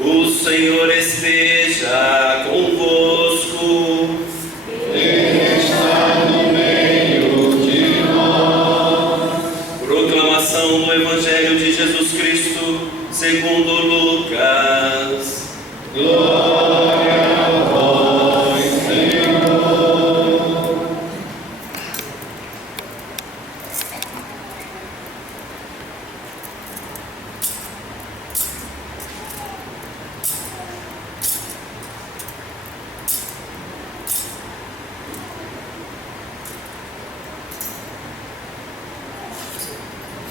O Senhor esteja convosco. Ele está no meio de nós. Proclamação do Evangelho de Jesus Cristo, segundo Lucas. Glória a vós, Senhor.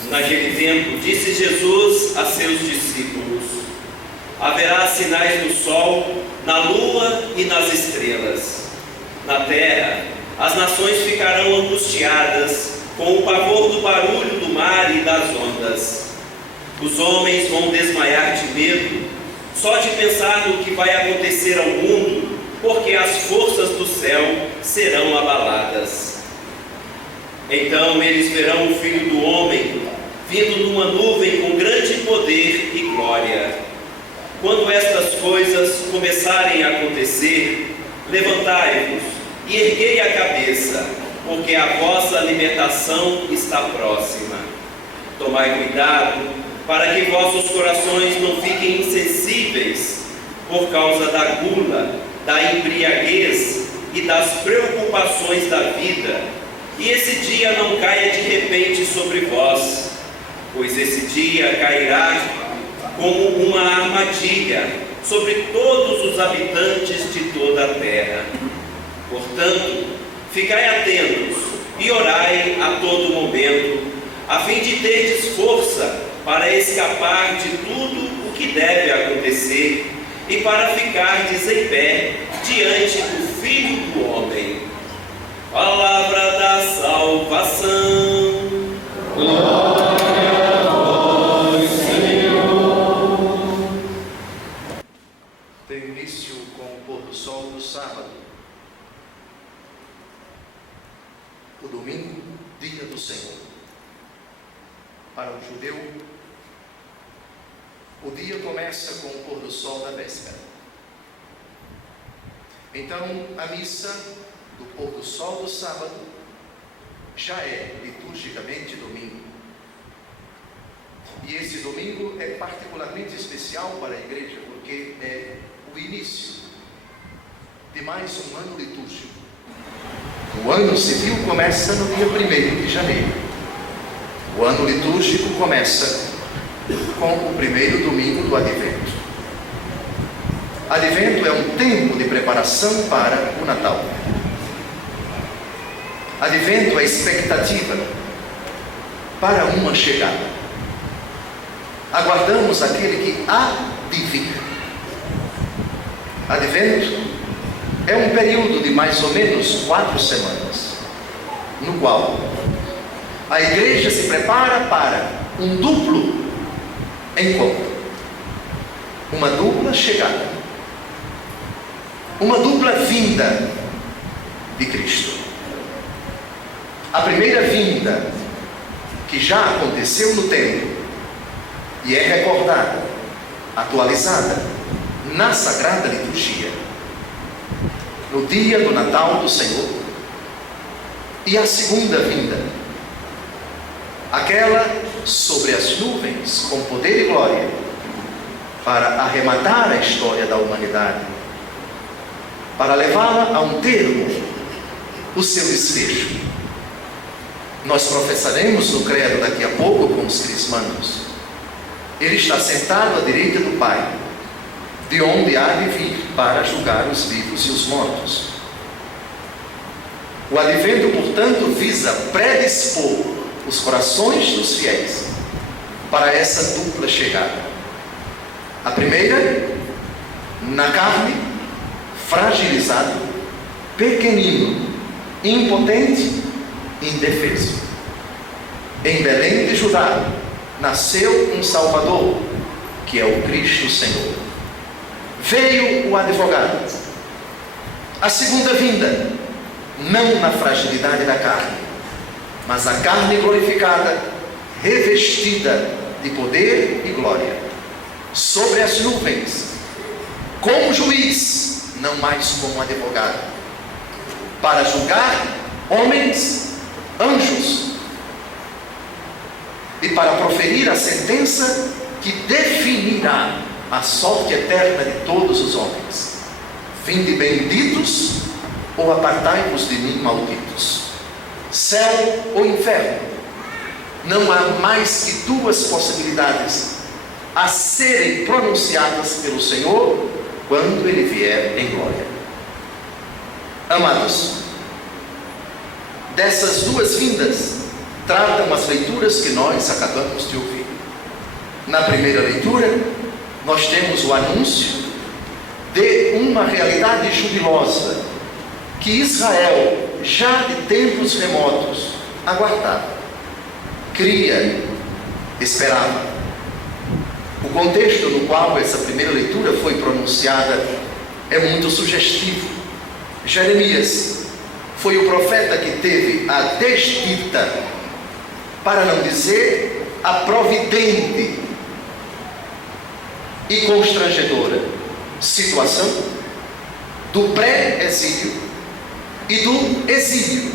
Naquele tempo, disse Jesus a seus discípulos: haverá sinais no sol, na lua e nas estrelas. Na terra, as nações ficarão angustiadas com o pavor do barulho do mar e das ondas. Os homens vão desmaiar de medo, só de pensar no que vai acontecer ao mundo, porque as forças do céu serão abaladas. Então eles verão o Filho do Homem vindo numa nuvem com grande poder e glória. Quando estas coisas começarem a acontecer, levantai-vos e erguei a cabeça, porque a vossa libertação está próxima. Tomai cuidado para que vossos corações não fiquem insensíveis por causa da gula, da embriaguez e das preocupações da vida, e esse dia não caia de repente sobre vós, pois esse dia cairá como uma armadilha sobre todos os habitantes de toda a terra. Portanto, ficai atentos e orai a todo momento, a fim de terdes força para escapar de tudo o que deve acontecer e para ficardes em pé diante do Filho do Homem. Palavra da salvação. Glória a vós, Senhor. Tem início com o pôr do sol do sábado. O domingo, dia do Senhor. Para o judeu, o dia começa com o pôr do sol da véspera. Então, a missa do pôr do sol do sábado já é liturgicamente domingo. E esse domingo é particularmente especial para a igreja, porque é o início de mais um ano litúrgico. O ano civil começa no dia 1º de janeiro. O ano litúrgico começa com o primeiro domingo do Advento. Advento é um tempo de preparação para o Natal. Advento é expectativa para uma chegada. Aguardamos aquele que há de vir. Advento é um período de mais ou menos 4 semanas, no qual a igreja se prepara para um duplo encontro, uma dupla chegada, uma dupla vinda de Cristo. A primeira vinda, que já aconteceu no tempo e é recordada, atualizada na Sagrada Liturgia, no dia do Natal do Senhor. E a segunda vinda, aquela sobre as nuvens com poder e glória, para arrematar a história da humanidade, para levá-la a um termo, o seu desfecho. Nós professaremos no credo daqui a pouco com os crismandos. Ele está sentado à direita do Pai, de onde há de vir para julgar os vivos e os mortos. O advento, portanto, visa predispor os corações dos fiéis para essa dupla chegada. A primeira, na carne, fragilizado, pequenino, impotente, indefeso. Em Belém de Judá nasceu um Salvador, que é o Cristo Senhor. Veio o advogado. A segunda vinda, não na fragilidade da carne, mas a carne glorificada, revestida de poder e glória, sobre as nuvens, como juiz, não mais como advogado, para julgar homens, anjos, e para proferir a sentença que definirá a sorte eterna de todos os homens. Vinde benditos, ou apartai-vos de mim, malditos. Céu ou inferno. Não há mais que duas possibilidades a serem pronunciadas pelo Senhor quando Ele vier em glória. Amados, dessas duas vindas tratam as leituras que nós acabamos de ouvir. Na primeira leitura, nós temos o anúncio de uma realidade jubilosa que Israel, já de tempos remotos, aguardava, cria, esperava. O contexto no qual essa primeira leitura foi pronunciada é muito sugestivo. Jeremias foi o profeta que teve a desdita, para não dizer a providente e constrangedora situação do pré-exílio e do exílio,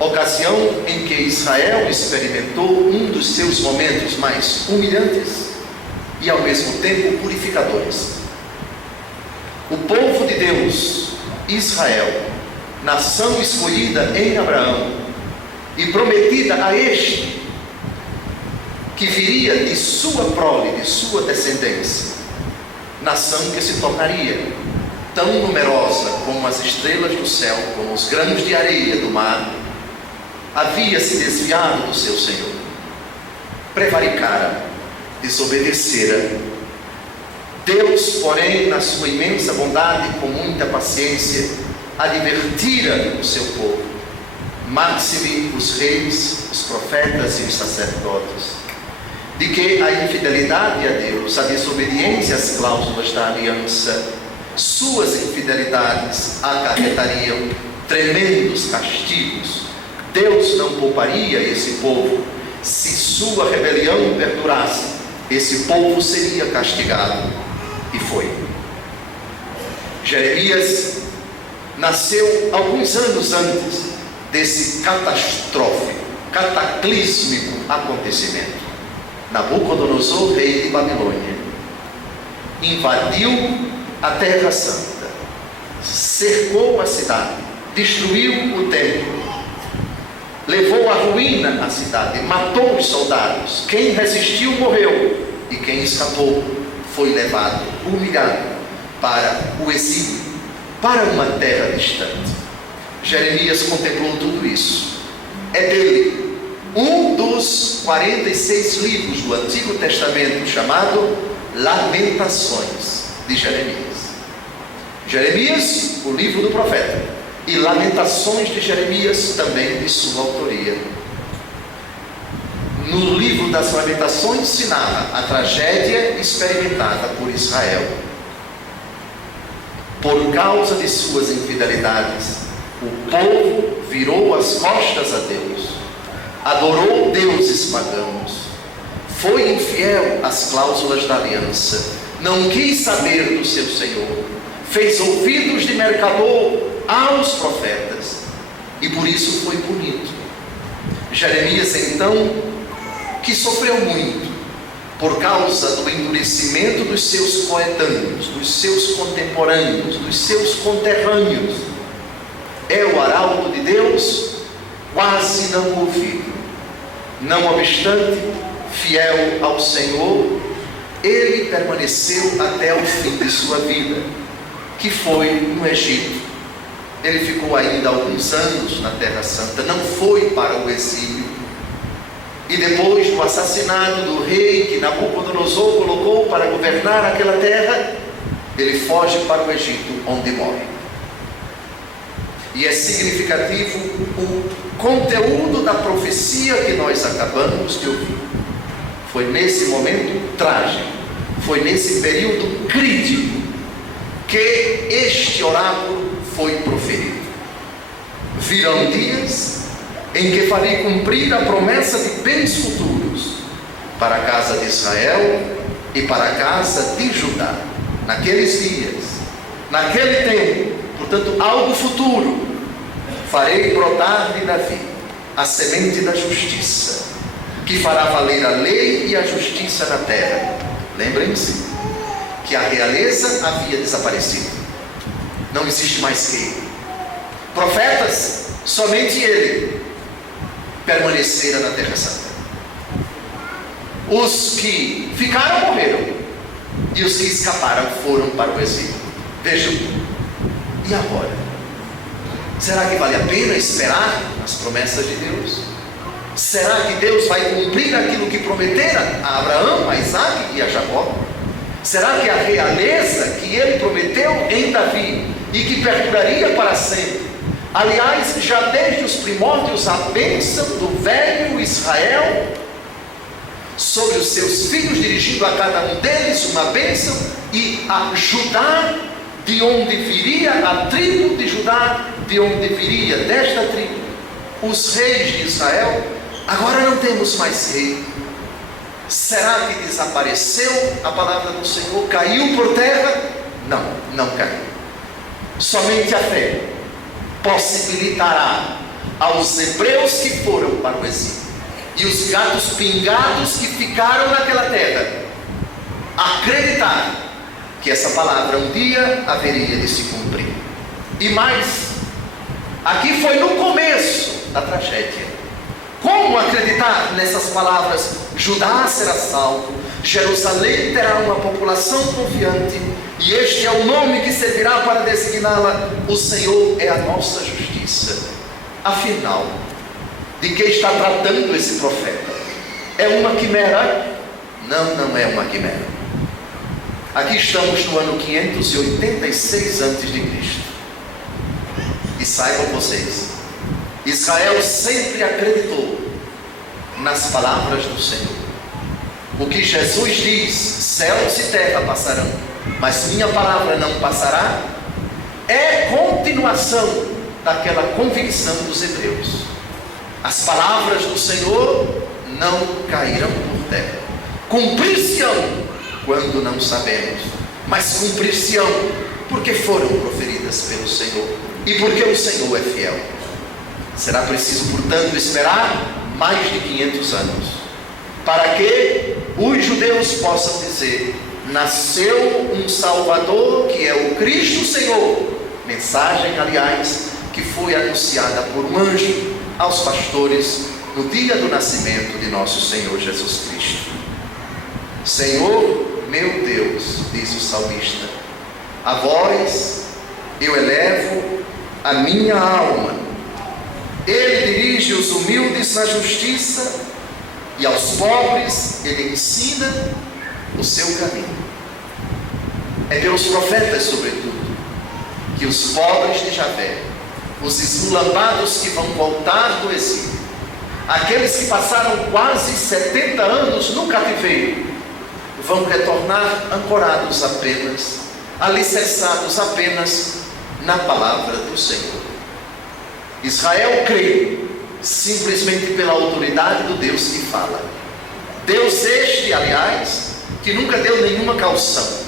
ocasião em que Israel experimentou um dos seus momentos mais humilhantes e ao mesmo tempo purificadores. O povo de Deus, Israel, nação escolhida em Abraão e prometida a este, que viria de sua prole, de sua descendência, nação que se tornaria tão numerosa como as estrelas do céu, como os grãos de areia do mar, havia se desviado do seu Senhor, prevaricara, desobedecera. Deus, porém, na sua imensa bondade, com muita paciência, advertira o seu povo, máxime os reis, os profetas e os sacerdotes, de que a infidelidade a Deus, a desobediência às cláusulas da aliança, suas infidelidades acarretariam tremendos castigos. Deus não pouparia esse povo. Se sua rebelião perdurasse, esse povo seria castigado. E foi. Jeremias nasceu alguns anos antes desse cataclísmico acontecimento. Nabucodonosor, rei de Babilônia, invadiu a Terra Santa, cercou a cidade, destruiu o templo, levou à ruína a cidade, matou os soldados. Quem resistiu morreu, e quem escapou foi levado, humilhado, para o exílio, para uma terra distante. Jeremias contemplou tudo isso. É dele um dos 46 livros do Antigo Testamento, chamado Lamentações de Jeremias. Jeremias, o livro do profeta, e Lamentações de Jeremias, também de sua autoria. No livro das Lamentações se narra a tragédia experimentada por Israel. Por causa de suas infidelidades, o povo virou as costas a Deus, adorou deuses pagãos, foi infiel às cláusulas da aliança, não quis saber do seu Senhor, fez ouvidos de mercador aos profetas, e por isso foi punido. Jeremias, então, que sofreu muito por causa do endurecimento dos seus coetâneos, dos seus contemporâneos, dos seus conterrâneos, é o arauto de Deus quase não ouvido. Não obstante, fiel ao Senhor, ele permaneceu até o fim de sua vida, que foi no Egito. Ele ficou ainda alguns anos na Terra Santa, não foi para o exílio. E depois do assassinato do rei que Nabucodonosor colocou para governar aquela terra, ele foge para o Egito, onde morre. E é significativo o conteúdo da profecia que nós acabamos de ouvir. Foi nesse momento trágico, foi nesse período crítico, que este oráculo foi proferido. Virão dias em que farei cumprir a promessa de bens futuros para a casa de Israel e para a casa de Judá. naqueles dias, naquele tempo, portanto, algo futuro, farei brotar de Davi a semente da justiça, que fará valer a lei e a justiça na terra. Lembrem-se que a realeza havia desaparecido. Não existe mais rei. Profetas, somente ele permanecera na terra santa. Os que ficaram morreram, e os que escaparam foram para o exílio. Vejam, e agora? Será que vale a pena esperar as promessas de Deus? Será que Deus vai cumprir aquilo que prometera a Abraão, a Isaac e a Jacó? Será que a realeza que ele prometeu em Davi e que perduraria para sempre, aliás, já desde os primórdios, a bênção do velho Israel sobre os seus filhos, dirigindo a cada um deles uma bênção, e a Judá, de onde viria a tribo de Judá, de onde viria desta tribo os reis de Israel? Agora não temos mais rei. Será que desapareceu a palavra do Senhor? Caiu por terra? Não, não caiu. Somente a fé possibilitará aos hebreus que foram para o exílio e os gatos pingados que ficaram naquela terra acreditar que essa palavra um dia haveria de se cumprir. E mais, aqui foi no começo da tragédia. Como acreditar nessas palavras? Judá será salvo, Jerusalém terá uma população confiante, e este é o nome que servirá para designá-la: o Senhor é a nossa justiça. Afinal, de que está tratando esse profeta? É uma quimera? Não, não é uma quimera. Aqui estamos no ano 586 a.C. E saibam vocês, Israel sempre acreditou nas palavras do Senhor. O que Jesus diz, céus e terra passarão, mas minha palavra não passará, é continuação daquela convicção dos hebreus. As palavras do Senhor não cairão por terra. Cumprir-se-ão quando não sabemos, mas cumprir-se-ão porque foram proferidas pelo Senhor e porque o Senhor é fiel. Será preciso, portanto, esperar mais de 500 anos para que os judeus possam dizer: nasceu um Salvador que é o Cristo Senhor. Mensagem, aliás, que foi anunciada por um anjo aos pastores no dia do nascimento de nosso Senhor Jesus Cristo. Senhor meu Deus, diz o salmista, a vós eu elevo a minha alma. Ele dirige os humildes na justiça, e aos pobres ele ensina o seu caminho. É pelos profetas, sobretudo, que os pobres de Javé, os esmulambados que vão voltar do exílio, aqueles que passaram quase 70 anos no cativeiro, vão retornar ancorados apenas, alicerçados apenas na palavra do Senhor. Israel crê simplesmente pela autoridade do Deus que fala. Deus este, aliás, que nunca deu nenhuma caução,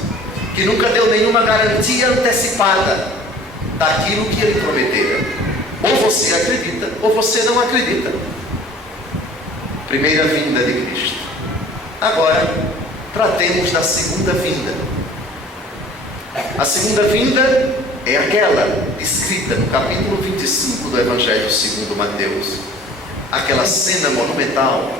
que nunca deu nenhuma garantia antecipada daquilo que ele prometera. Ou você acredita, ou você não acredita. Primeira vinda de Cristo. Agora, tratemos da segunda vinda. A segunda vinda é aquela descrita no capítulo 25 do Evangelho segundo Mateus. Aquela cena monumental: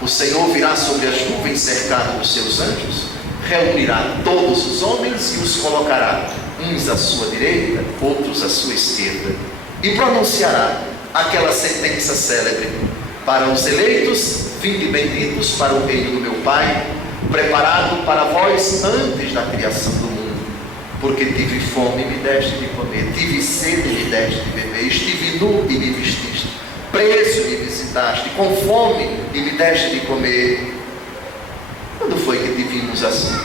o Senhor virá sobre as nuvens cercado dos seus anjos, reunirá todos os homens e os colocará, uns à sua direita, outros à sua esquerda, e pronunciará aquela sentença célebre: para os eleitos, vinde benditos para o reino do meu Pai, preparado para vós antes da criação do mundo. Porque tive fome e me deste de comer, tive sede e me deste de beber, estive nu e me vestiste, preso e me visitaste, com fome e me deste de comer. Quando foi que te vimos assim?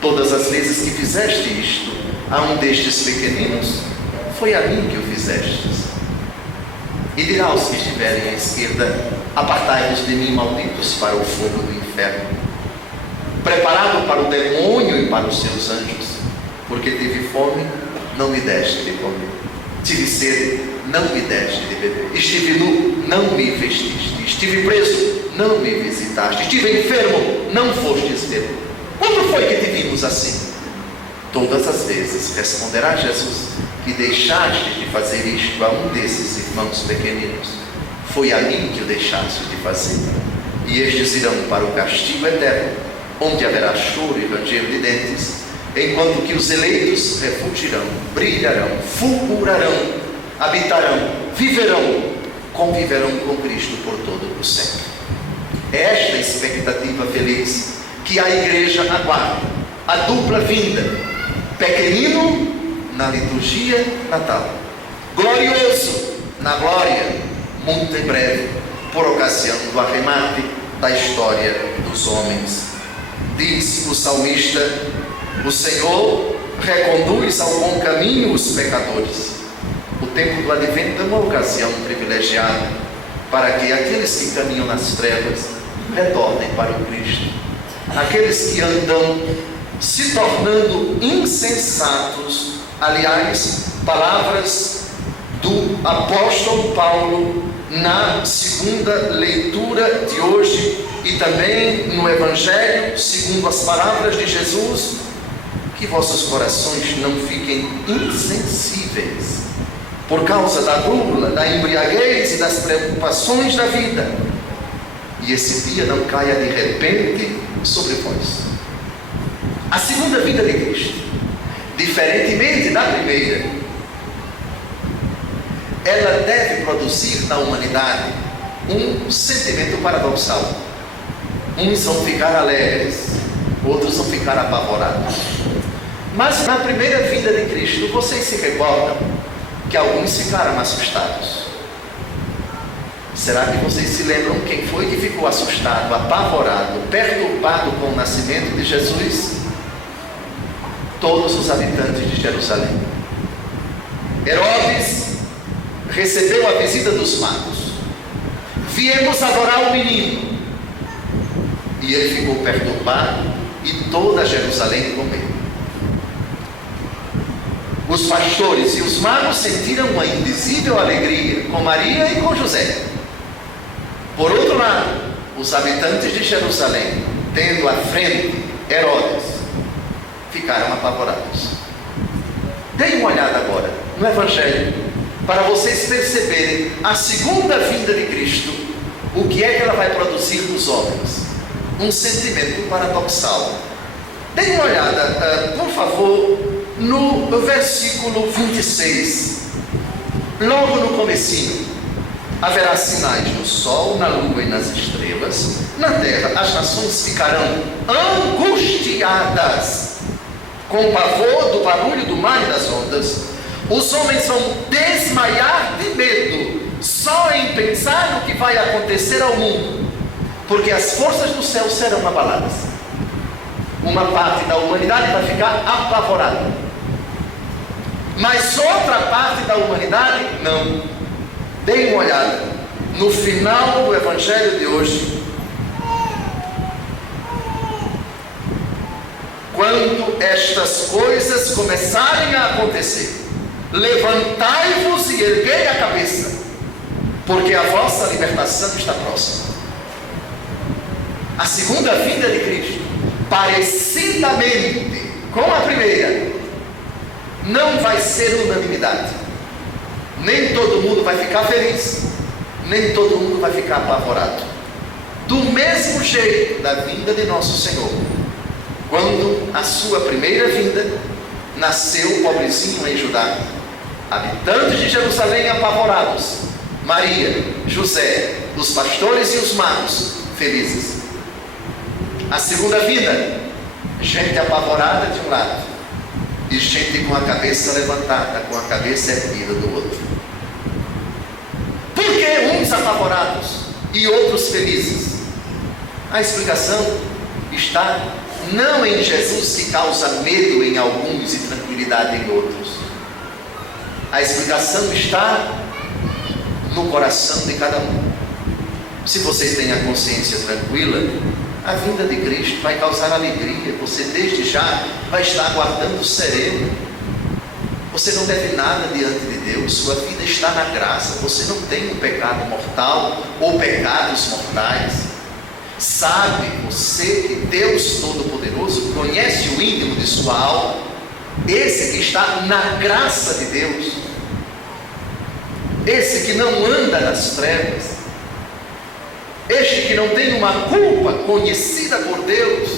Todas as vezes que fizeste isto a um destes pequeninos, foi a mim que o fizestes. E dirá aos que estiverem à esquerda: apartai-vos de mim, malditos, para o fogo do inferno, preparado para o demônio e para os seus anjos. Porque tive fome, não me deste de comer. Tive sede, não me deste de beber. Estive nu, não me vestiste. Estive preso, não me visitaste. Estive enfermo, não fostes ver. Quando foi que te vimos assim? Todas as vezes, responderá Jesus, que deixaste de fazer isto a um desses irmãos pequeninos. Foi a mim que o deixaste de fazer. E estes irão para o castigo eterno, onde haverá choro e ranger de dentes, enquanto que os eleitos refugirão, brilharão, fulgurarão, habitarão, viverão, conviverão com Cristo por todo o sempre. É esta expectativa feliz que a igreja aguarda, a dupla vinda, pequenino na liturgia natal, glorioso na glória, muito em breve, por ocasião do arremate da história dos homens. Diz o salmista: o Senhor reconduz ao bom caminho os pecadores. O tempo do advento é uma ocasião privilegiada para que aqueles que caminham nas trevas retornem para o Cristo. Aqueles que andam se tornando insensatos, aliás, palavras do apóstolo Paulo na segunda leitura de hoje e também no Evangelho, segundo as palavras de Jesus, que vossos corações não fiquem insensíveis por causa da gula, da embriaguez e das preocupações da vida, e esse dia não caia de repente sobre vós. A segunda vinda de Cristo, diferentemente da primeira, ela deve produzir na humanidade um sentimento paradoxal. Uns vão ficar alegres, outros vão ficar apavorados. Mas na primeira vinda de Cristo, vocês se recordam que alguns ficaram assustados. Será que vocês se lembram quem foi que ficou assustado, apavorado, perturbado com o nascimento de Jesus? Todos os habitantes de Jerusalém. Herodes recebeu a visita dos magos. Viemos adorar o menino. E ele ficou perturbado e toda Jerusalém com ele. Os pastores e os magos sentiram uma indizível alegria com Maria e com José. Por outro lado, os habitantes de Jerusalém, tendo à frente Herodes, ficaram apavorados. Deem uma olhada agora no Evangelho, para vocês perceberem a segunda vinda de Cristo, o que é que ela vai produzir nos homens. Um sentimento paradoxal. Deem uma olhada, por favor, no versículo 26, logo no comecinho. Haverá sinais no sol, na lua e nas estrelas. Na terra as nações ficarão angustiadas com pavor do barulho do mar e das ondas. Os homens vão desmaiar de medo só em pensar no que vai acontecer ao mundo, porque as forças do céu serão abaladas. Uma parte da humanidade vai ficar apavorada, mas outra parte da humanidade não. Deem uma olhada no final do Evangelho de hoje. Quando estas coisas começarem a acontecer, levantai-vos e erguei a cabeça, porque a vossa libertação está próxima. A segunda vinda de Cristo, parecidamente com a primeira, não vai ser unanimidade. Nem todo mundo vai ficar feliz, nem todo mundo vai ficar apavorado. Do mesmo jeito da vinda de nosso Senhor, quando a sua primeira vinda, nasceu o pobrezinho em Judá, habitantes de Jerusalém apavorados, Maria, José, os pastores e os magos felizes. A segunda vinda, gente apavorada de um lado e gente com a cabeça levantada, com a cabeça erguida do outro. Por que uns apavorados e outros felizes? A explicação está não em Jesus, que causa medo em alguns e tranquilidade em outros. A explicação está no coração de cada um. Se vocês têm a consciência tranquila, A vinda de Cristo vai causar alegria. Você desde já vai estar aguardando sereno. Você não deve nada diante de Deus. Sua vida está na graça. Você não tem um pecado mortal ou pecados mortais. Sabe você que Deus Todo-Poderoso conhece o íntimo de sua alma. Esse que está na graça de Deus, esse que não anda nas trevas, este que não tem uma culpa conhecida por Deus,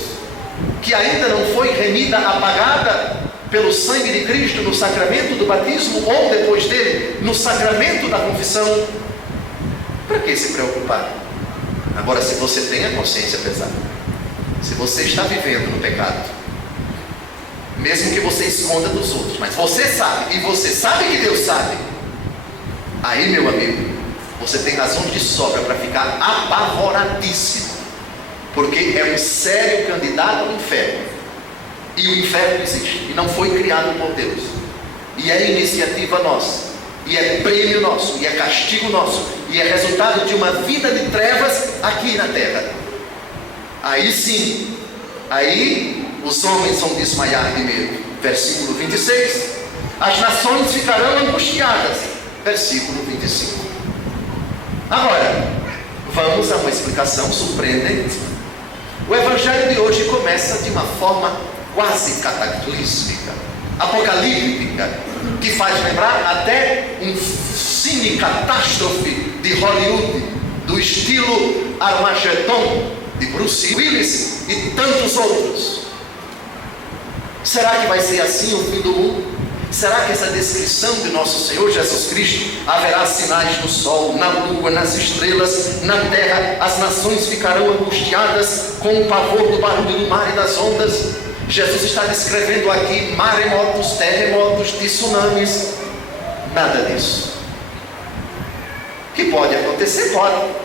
que ainda não foi remida, apagada pelo sangue de Cristo no sacramento do batismo ou depois dele no sacramento da confissão. Para que se preocupar? Agora, se você tem a consciência pesada, se você está vivendo no pecado, mesmo que você esconda dos outros, mas você sabe, e você sabe que Deus sabe, aí, meu amigo, você tem razões de sobra para ficar apavoradíssimo, porque é um sério candidato ao inferno, e o inferno existe, e não foi criado por Deus, e é iniciativa nossa, e é prêmio nosso, e é castigo nosso, e é resultado de uma vida de trevas aqui na terra. Aí sim, aí os homens vão desmaiar de medo. Versículo 26. As nações ficarão angustiadas. Versículo 25. Agora, vamos a uma explicação surpreendente. O Evangelho de hoje começa de uma forma quase cataclísmica, apocalíptica, que faz lembrar até um cine catástrofe de Hollywood, do estilo Armagedon, de Bruce Willis e tantos outros. Será que vai ser assim o fim do mundo? Será que essa descrição de nosso Senhor Jesus Cristo, haverá sinais no sol, na lua, nas estrelas, na terra, as nações ficarão angustiadas com o pavor do barulho do mar e das ondas? Jesus está descrevendo aqui maremotos, terremotos, tsunamis. Nada disso. Que pode acontecer? Pode.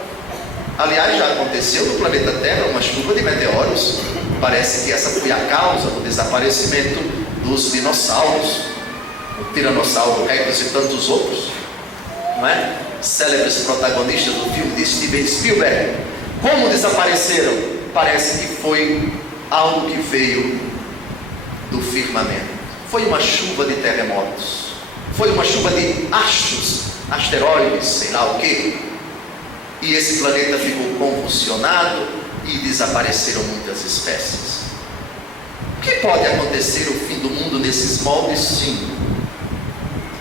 Aliás, já aconteceu no planeta Terra uma chuva de meteoros. Parece que essa foi a causa do desaparecimento dos dinossauros, o Tiranossauro Rex e tantos outros, não é? Célebres protagonistas do filme de Steven Spielberg. Como desapareceram? Parece que foi algo que veio do firmamento. Foi uma chuva de terremotos, foi uma chuva de astros, asteroides, sei lá o que. E esse planeta ficou convulsionado e desapareceram muitas espécies. O que pode acontecer o fim do mundo nesses moldes? Sim.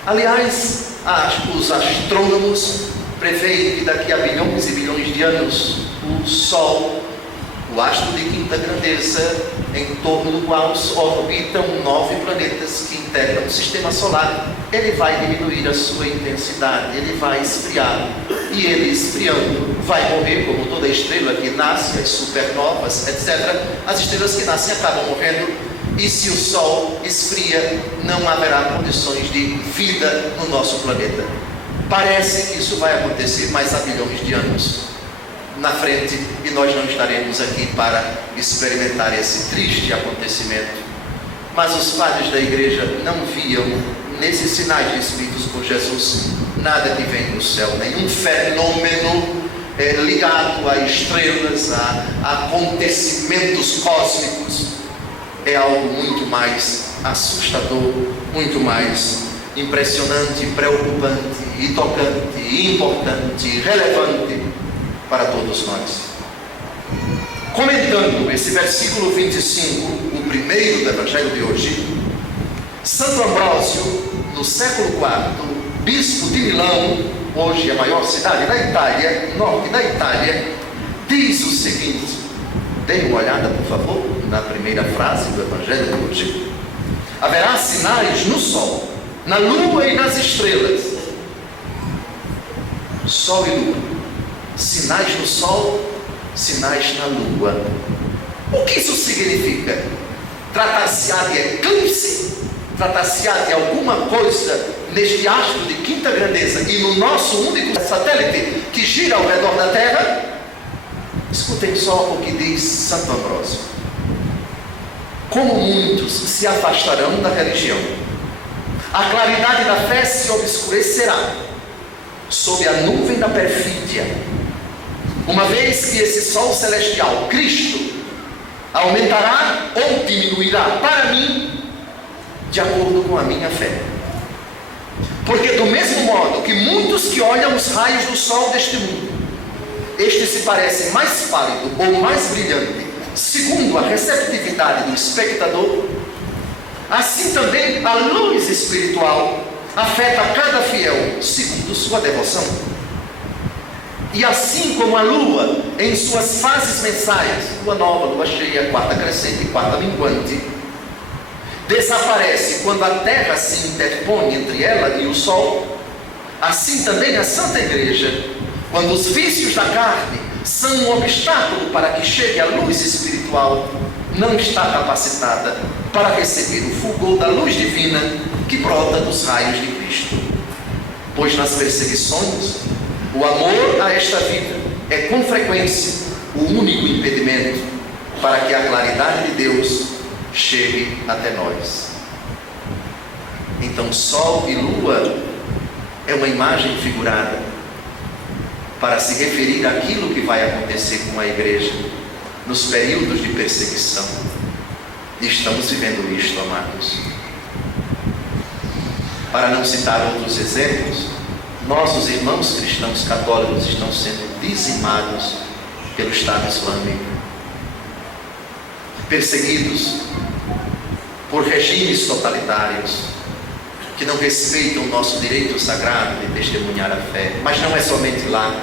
Aliás, os astrônomos preveem que daqui a bilhões e bilhões de anos o Sol, o astro de quinta grandeza, em torno do qual orbitam 9 planetas que integram o sistema solar, ele vai diminuir a sua intensidade, ele vai esfriar, e ele esfriando vai morrer, como toda estrela que nasce, as supernovas, etc. As estrelas que nascem acabam morrendo, e se o Sol esfria, não haverá condições de vida no nosso planeta. Parece que isso vai acontecer mais há bilhões de anos na frente, e nós não estaremos aqui para experimentar esse triste acontecimento. Mas os padres da igreja não viam nesses sinais descritos por Jesus nada que vem do céu, nenhum fenômeno ligado a estrelas, a acontecimentos cósmicos. É algo muito mais assustador, muito mais impressionante, preocupante, e tocante, e importante, e relevante para todos nós. Comentando esse versículo 25, o primeiro do Evangelho de hoje, Santo Ambrósio, no século IV, bispo de Milão, hoje a maior cidade da Itália, norte da Itália, diz o seguinte: dê uma olhada, por favor, na primeira frase do Evangelho de hoje. Haverá sinais no sol, na lua e nas estrelas. Sol e lua. Sinais no sol, sinais na lua. O que isso significa? Tratar-se-á de eclipse? Tratar-se-á de alguma coisa neste astro de quinta grandeza e no nosso único satélite que gira ao redor da Terra? Escutem só o que diz Santo Ambrósio. Como muitos se afastarão da religião, a claridade da fé se obscurecerá sob a nuvem da perfídia, uma vez que esse sol celestial, Cristo, aumentará ou diminuirá para mim de acordo com a minha fé. Porque do mesmo modo que muitos que olham os raios do sol deste mundo, este se parece mais pálido ou mais brilhante, segundo a receptividade do espectador, assim também a luz espiritual afeta cada fiel segundo sua devoção. E assim como a lua, em suas fases mensais, lua nova, lua cheia, quarta crescente e quarta minguante, desaparece quando a terra se interpõe entre ela e o sol, assim também a Santa Igreja, quando os vícios da carne são um obstáculo para que chegue a luz espiritual, não está capacitada para receber o fulgor da luz divina que brota dos raios de Cristo. Pois nas perseguições, o amor a esta vida é com frequência o único impedimento para que a claridade de Deus chegue até nós. Então, sol e lua é uma imagem figurada para se referir àquilo que vai acontecer com a igreja nos períodos de perseguição. E estamos vivendo isto, amados. Para não citar outros exemplos, nossos irmãos cristãos católicos estão sendo dizimados pelo Estado Islâmico, perseguidos por regimes totalitários que não respeitam o nosso direito sagrado de testemunhar a fé. Mas não é somente lá,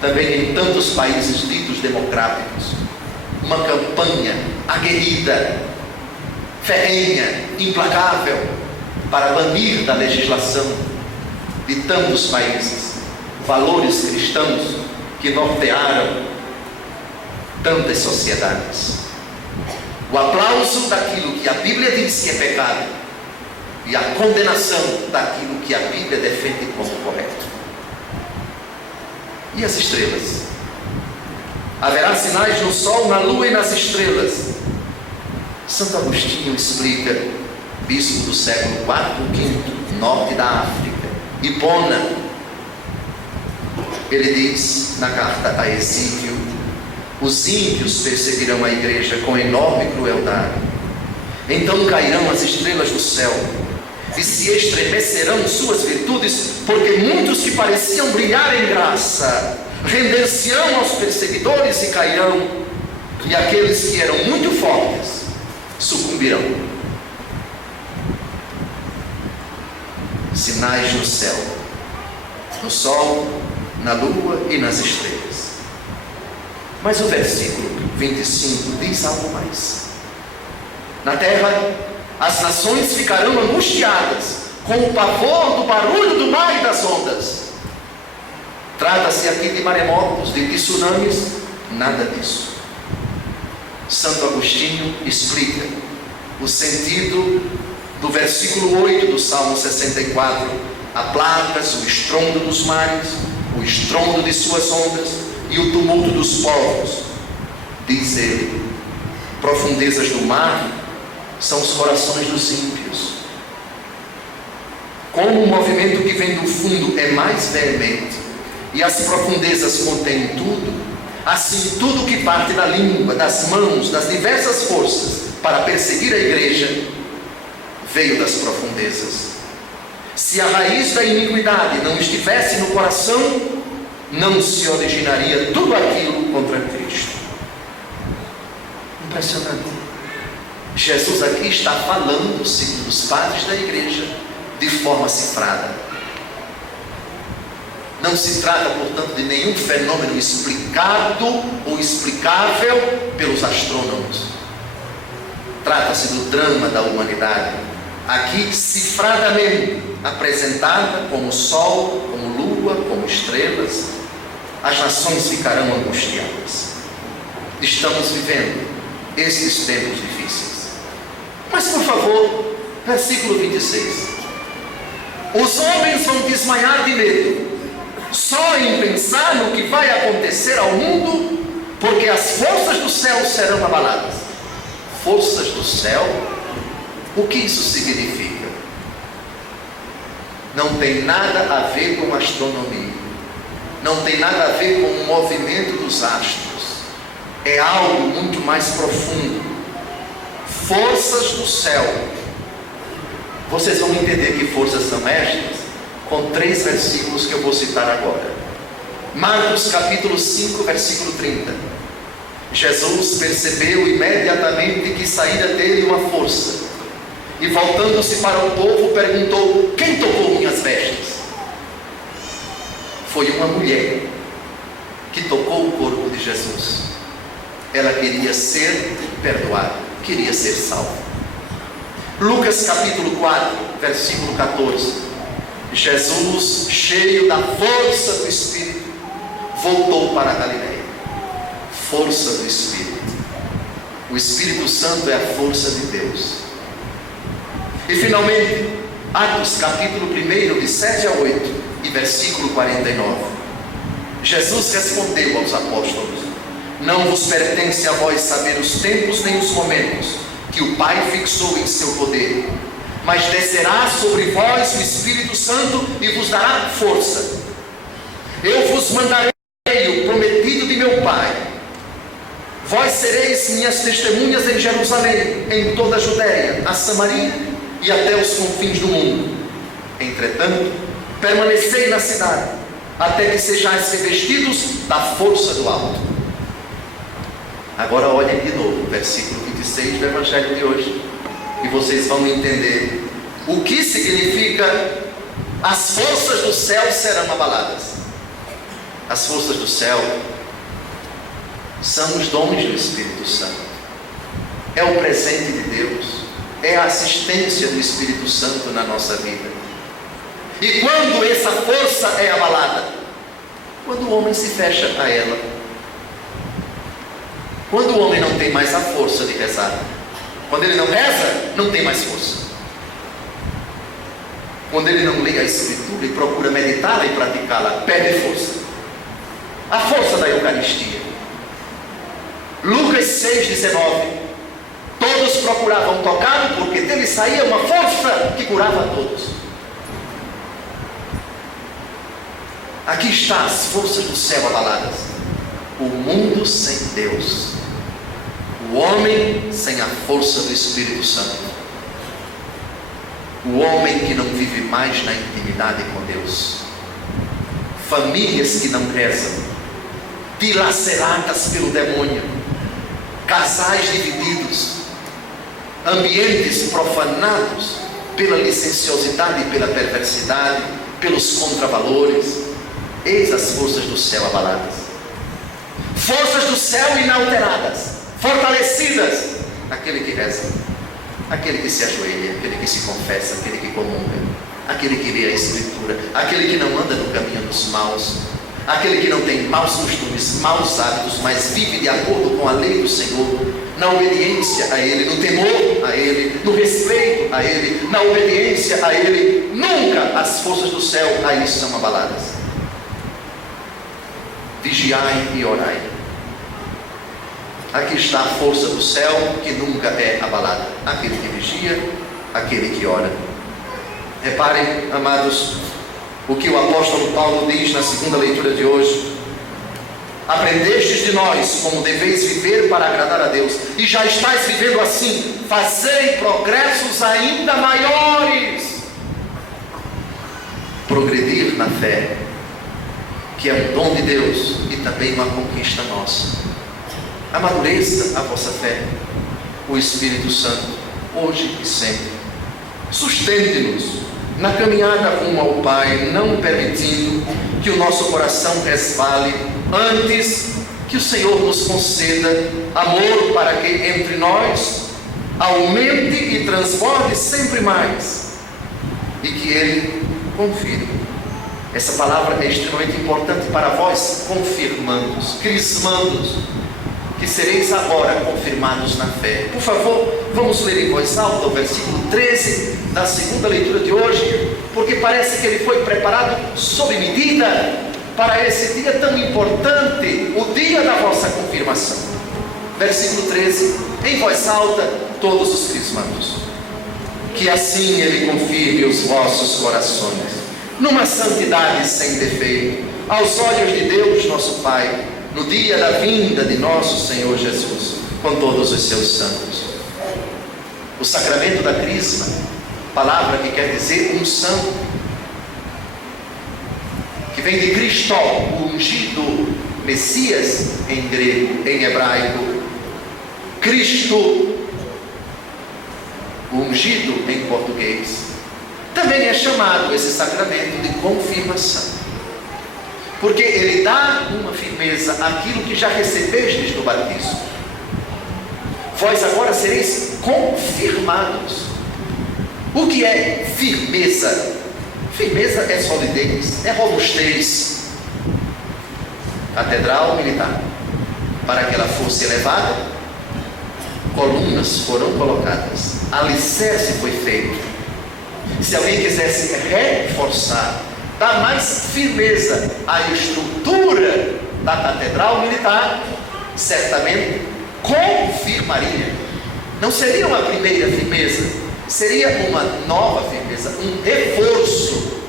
também em tantos países ditos democráticos, uma campanha aguerrida, ferrenha, implacável, para banir da legislação de tantos países valores cristãos que nortearam tantas sociedades. O aplauso daquilo que a Bíblia diz que é pecado e a condenação daquilo que a Bíblia defende como correto. E as estrelas? Haverá sinais no sol, na lua e nas estrelas. Santo Agostinho explica, bispo do século IV, V, norte da África, Hipona. Ele diz na carta a Exíquio: os ímpios perseguirão a igreja com enorme crueldade. Então cairão as estrelas do céu e se estremecerão suas virtudes, porque muitos que pareciam brilhar em graça render-se-ão aos perseguidores e cairão, e aqueles que eram muito fortes sucumbirão. Sinais no céu, no sol, na lua e nas estrelas. Mas o versículo 25 diz algo mais. Na terra, as nações ficarão angustiadas com o pavor do barulho do mar e das ondas. Trata-se aqui de maremotos, de tsunamis? Nada disso. Santo Agostinho explica o sentido do versículo 8 do Salmo 64. Aplaca-se o estrondo dos mares, o estrondo de suas ondas e o tumulto dos povos. Diz ele: profundezas do mar são os corações dos ímpios. Como o movimento que vem do fundo é mais veemente e as profundezas contêm tudo, assim tudo que parte da língua, das mãos, das diversas forças para perseguir a igreja veio das profundezas. Se a raiz da iniquidade não estivesse no coração, não se originaria tudo aquilo contra Cristo. Impressionante. Jesus aqui está falando, segundo os padres da igreja, de forma cifrada. Não se trata, portanto, de nenhum fenômeno explicado ou explicável pelos astrônomos. Trata-se do drama da humanidade, aqui cifradamente apresentada como sol, como lua, como estrelas. As nações ficarão angustiadas. Estamos vivendo esses tempos difíceis. Mas, por favor, versículo 26. Os homens vão desmaiar de medo, só em pensar no que vai acontecer ao mundo, porque as forças do céu serão abaladas. Forças do céu? O que isso significa? Não tem nada a ver com astronomia, não tem nada a ver com o movimento dos astros, é algo muito mais profundo. Forças do céu. Vocês vão entender que forças são estas com 3 versículos que eu vou citar agora. Marcos capítulo 5, versículo 30. Jesus percebeu imediatamente que saíra dele uma força, e voltando-se para o povo, perguntou: quem tocou minhas vestes? Foi uma mulher que tocou o corpo de Jesus. Ela queria ser perdoada, queria ser salva. Lucas capítulo 4, versículo 14. Jesus, cheio da força do Espírito, voltou para a Galileia. Força do Espírito. O Espírito Santo é a força de Deus. E finalmente, Atos capítulo 1, de 7 a 8 e versículo 49. Jesus respondeu aos apóstolos: não vos pertence a vós saber os tempos nem os momentos que o Pai fixou em seu poder, mas descerá sobre vós o Espírito Santo e vos dará força. Eu vos mandarei o prometido de meu Pai. Vós sereis minhas testemunhas em Jerusalém, em toda a Judéia, a Samaria e até os confins do mundo. Entretanto, permanecei na cidade, até que sejais revestidos da força do alto. Agora olhem de novo o versículo 26 do Evangelho de hoje, e vocês vão entender o que significa: as forças do céu serão abaladas. As forças do céu são os dons do Espírito Santo, é o presente de Deus, é a assistência do Espírito Santo na nossa vida. E quando essa força é abalada? Quando o homem se fecha a ela, quando o homem não tem mais a força de rezar, quando ele não reza, não tem mais força. Quando ele não lê a Escritura e procura meditá-la e praticá-la, perde força. A força da Eucaristia. Lucas 6,19. Todos procuravam tocá-lo, porque dele saía uma força que curava a todos. Aqui está as forças do céu abaladas. O mundo sem Deus, o homem sem a força do Espírito Santo, o homem que não vive mais na intimidade com Deus, famílias que não rezam, dilaceradas pelo demônio, casais divididos, ambientes profanados pela licenciosidade e pela perversidade, pelos contravalores. Eis as forças do céu abaladas. Forças do céu inalteradas, fortalecidas. Aquele que reza, aquele que se ajoelha, aquele que se confessa, aquele que comunga, aquele que lê a Escritura, aquele que não anda no caminho dos maus, aquele que não tem maus costumes, maus hábitos, mas vive de acordo com a lei do Senhor, na obediência a Ele, no temor a Ele, no respeito a Ele, na obediência a Ele. Nunca as forças do céu aí são abaladas. Vigiai e orai. Aqui está a força do céu que nunca é abalada. Aquele que vigia, aquele que ora. Reparem, amados, o que o apóstolo Paulo diz na segunda leitura de hoje: aprendestes de nós como deveis viver para agradar a Deus, e já estáis vivendo assim, fazei progressos ainda maiores. Progredir na fé, que é um dom de Deus e também uma conquista nossa. Amadureça a vossa fé. O Espírito Santo, hoje e sempre, sustente-nos na caminhada rumo ao Pai, não permitindo que o nosso coração resvale, antes que o Senhor nos conceda amor para que entre nós aumente e transborde sempre mais, e que Ele confirme. Essa palavra é extremamente importante para vós, confirmandos, crismandos, que sereis agora confirmados na fé. Por favor, vamos ler em voz alta o versículo 13 da segunda leitura de hoje, porque parece que ele foi preparado sob medida para esse dia tão importante, o dia da vossa confirmação. Versículo 13, em voz alta, todos os crismandos. Que assim Ele confirme os vossos corações numa santidade sem defeito, aos olhos de Deus nosso Pai, no dia da vinda de nosso Senhor Jesus, com todos os seus santos. O sacramento da crisma, palavra que quer dizer unção, que vem de Cristo, o ungido, Messias em grego, em hebraico, Cristo, o ungido em português. Também é chamado esse sacramento de confirmação, porque ele dá uma firmeza àquilo que já recebestes no batismo. Vós agora sereis confirmados. O que é firmeza? Firmeza é solidez, é robustez. Catedral militar, para que ela fosse elevada, colunas foram colocadas, alicerce foi feito. Se alguém quisesse reforçar, dar mais firmeza à estrutura da catedral militar, certamente confirmaria. Não seria uma primeira firmeza, seria uma nova firmeza, um reforço.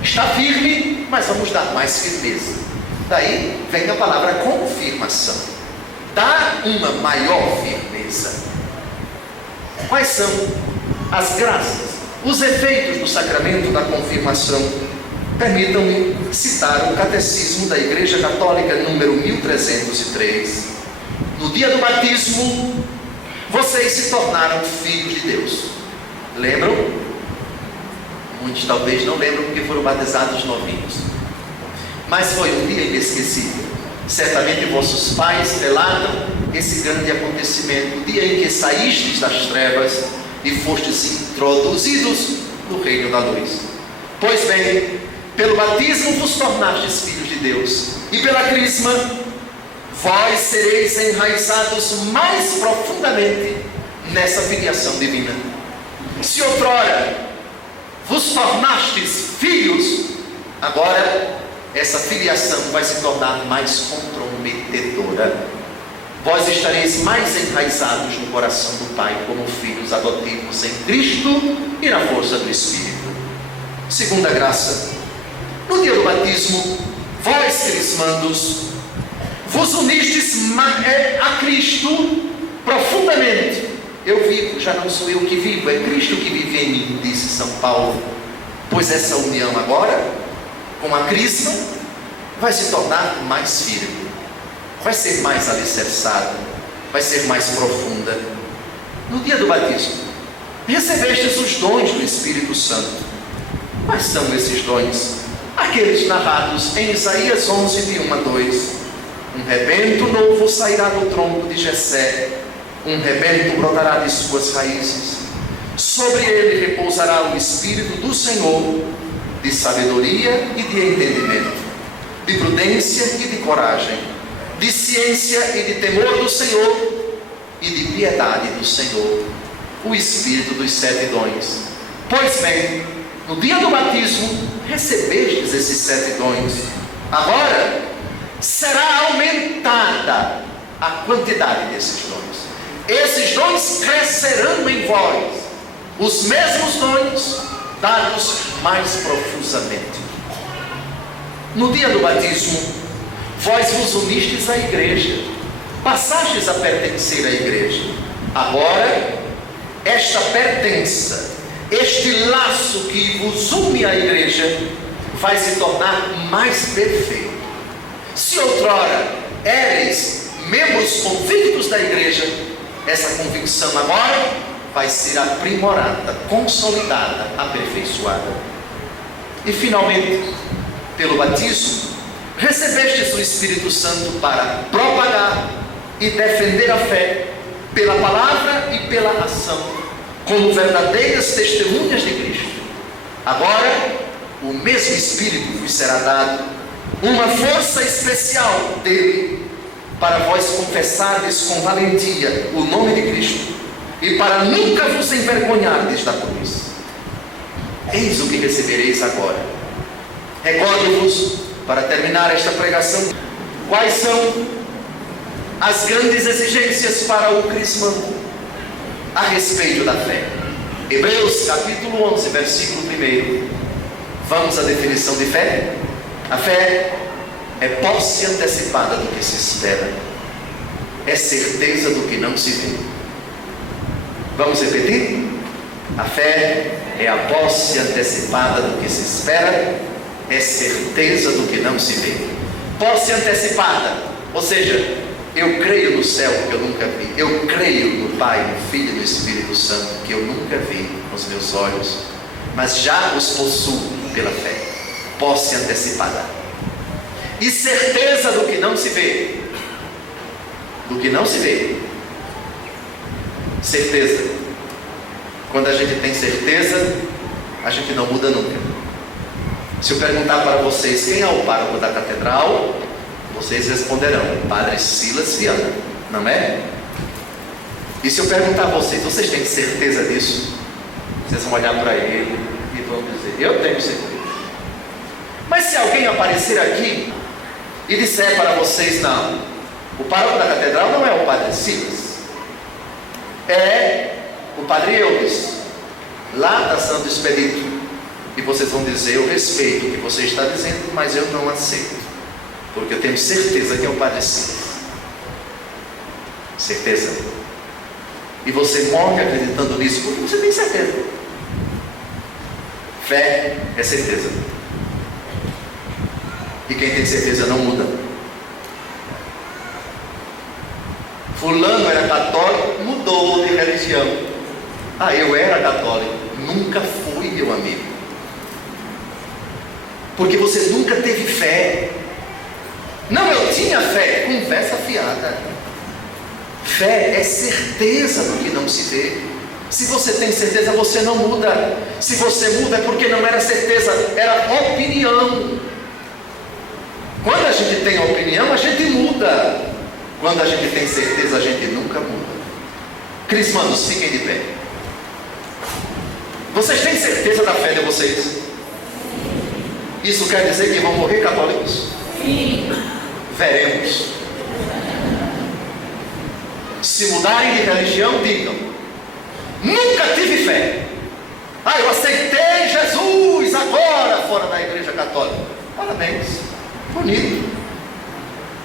Está firme, mas vamos dar mais firmeza. Daí vem a palavra confirmação. Dá uma maior firmeza. Quais são as graças, os efeitos do sacramento da confirmação? Permitam-me citar o Catecismo da Igreja Católica, número 1303. No dia do batismo, vocês se tornaram filhos de Deus. Lembram? Muitos talvez não lembram porque foram batizados novinhos. Mas foi um dia inesquecível. Certamente vossos pais relatam esse grande acontecimento, o dia em que saístes das trevas e fostes introduzidos no reino da luz. Pois bem, pelo batismo vos tornastes filhos de Deus, e pela crisma vós sereis enraizados mais profundamente nessa filiação divina. Se outrora vos tornastes filhos, agora essa filiação vai se tornar mais comprometedora. Vós estareis mais enraizados no coração do Pai como filhos adotivos em Cristo e na força do Espírito. Segunda graça, no dia do batismo, vós crismandos, vos unistes a Cristo profundamente. Eu vivo, já não sou eu que vivo, é Cristo que vive em mim, disse São Paulo. Pois essa união agora, com a crisma, vai se tornar mais firme, vai ser mais alicerçada, vai ser mais profunda. No dia do batismo, recebestes os dons do Espírito Santo. Quais são esses dons? Aqueles narrados em Isaías 11, de 1 a 2. Um rebento novo sairá do tronco de Jessé, um rebento brotará de suas raízes. Sobre ele repousará o Espírito do Senhor, de sabedoria e de entendimento, de prudência e de coragem, de ciência e de temor do Senhor e de piedade do Senhor, o Espírito dos 7 dons. Pois bem, no dia do batismo recebestes esses 7 dons. Agora será aumentada a quantidade desses dons. Esses dons crescerão em vós, os mesmos dons dados mais profusamente. No dia do batismo, vós vos unistes à igreja, passastes a pertencer à igreja. Agora, esta pertença, este laço que vos une à igreja, vai se tornar mais perfeito. Se outrora éreis membros convictos da igreja, essa convicção agora vai ser aprimorada, consolidada, aperfeiçoada. E finalmente, pelo batismo, recebestes o Espírito Santo para propagar e defender a fé pela palavra e pela ação, como verdadeiras testemunhas de Cristo. Agora, o mesmo Espírito vos será dado, uma força especial dele, para vós confessardes com valentia o nome de Cristo, e para nunca vos envergonhardes da cruz. Eis o que recebereis agora. Recordo-vos, para terminar esta pregação, quais são as grandes exigências para o crismando a respeito da fé. Hebreus capítulo 11, versículo 1. Vamos à definição de fé. A fé é posse antecipada do que se espera, é certeza do que não se vê. Vamos repetir? A fé é a posse antecipada do que se espera, é certeza do que não se vê. Posse antecipada, ou seja, eu creio no céu que eu nunca vi, eu creio no Pai, no Filho e no Espírito Santo que eu nunca vi com os meus olhos, mas já os possuo pela fé. Posse antecipada. E certeza do que não se vê. Do que não se vê. Certeza. Quando a gente tem certeza, a gente não muda nunca. Se eu perguntar para vocês quem é o pároco da catedral, vocês responderão: Padre Silas Viana, não é? E se eu perguntar a vocês, vocês têm certeza disso? Vocês vão olhar para ele e vão dizer: eu tenho certeza. Mas se alguém aparecer aqui e disser para vocês: não, o pároco da catedral não é o Padre Silas, é o Padre Eudes, lá da Santo Expedito, e vocês vão dizer: eu respeito o que você está dizendo, mas eu não aceito, porque eu tenho certeza que é o Padre Silas. Certeza. E você morre acreditando nisso porque você tem certeza. Fé é certeza. E quem tem certeza não muda. Fulano era católico, mudou de religião. Eu era católico. Nunca fui, meu amigo. Porque você nunca teve fé. Não, eu tinha fé. Conversa fiada. Fé é certeza do que não se vê. Se você tem certeza, você não muda. Se você muda é porque não era certeza, era opinião. Quando a gente tem opinião, a gente muda. Quando a gente tem certeza, a gente nunca muda. Crismandos, fiquem de pé. Vocês têm certeza da fé de vocês? Isso quer dizer que vão morrer católicos? Sim. Veremos. Se mudarem de religião, digam: nunca tive fé. Eu aceitei Jesus agora fora da igreja católica. Parabéns, bonito.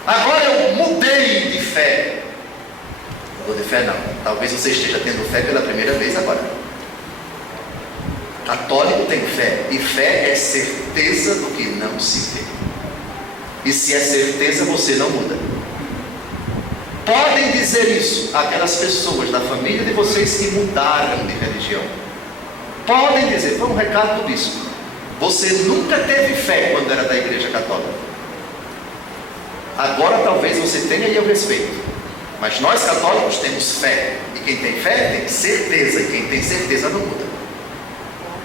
Agora eu mudei de fé. Mudou de fé não. Talvez você esteja tendo fé pela primeira vez agora. Católico tem fé, e fé é certeza do que não se vê. E se é certeza, você não muda. Podem dizer isso aquelas pessoas da família de vocês que mudaram de religião. Podem dizer: foi um recado do bispo, você nunca teve fé quando era da igreja católica. Agora talvez você tenha, e eu respeito, mas nós católicos temos fé, e quem tem fé tem certeza, e quem tem certeza não muda.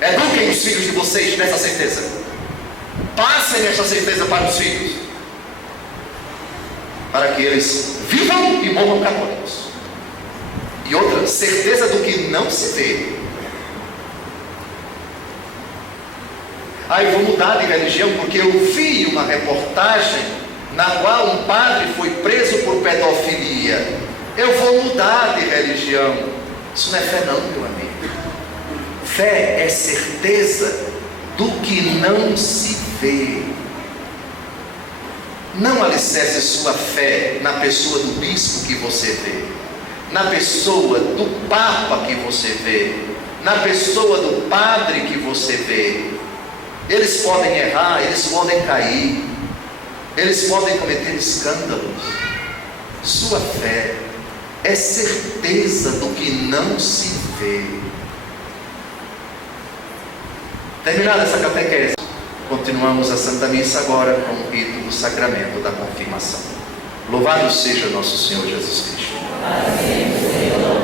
Eduquem os filhos de vocês nessa certeza. Passem essa certeza para os filhos, para que eles vivam e morram católicos. E outra, certeza do que não se vê. Eu vou mudar de religião porque eu vi uma reportagem na qual um padre foi preso por pedofilia. Eu vou mudar de religião. Isso não é fé não, meu amigo. Fé é certeza do que não se vê. Não alicerce sua fé na pessoa do bispo que você vê, na pessoa do papa que você vê, na pessoa do padre que você vê. Eles podem errar, eles podem cair, eles podem cometer escândalos. Sua fé é certeza do que não se vê. Terminada essa catequese, continuamos a Santa Missa agora com o rito do sacramento da confirmação. Louvado seja nosso Senhor Jesus Cristo. Amém, Senhor.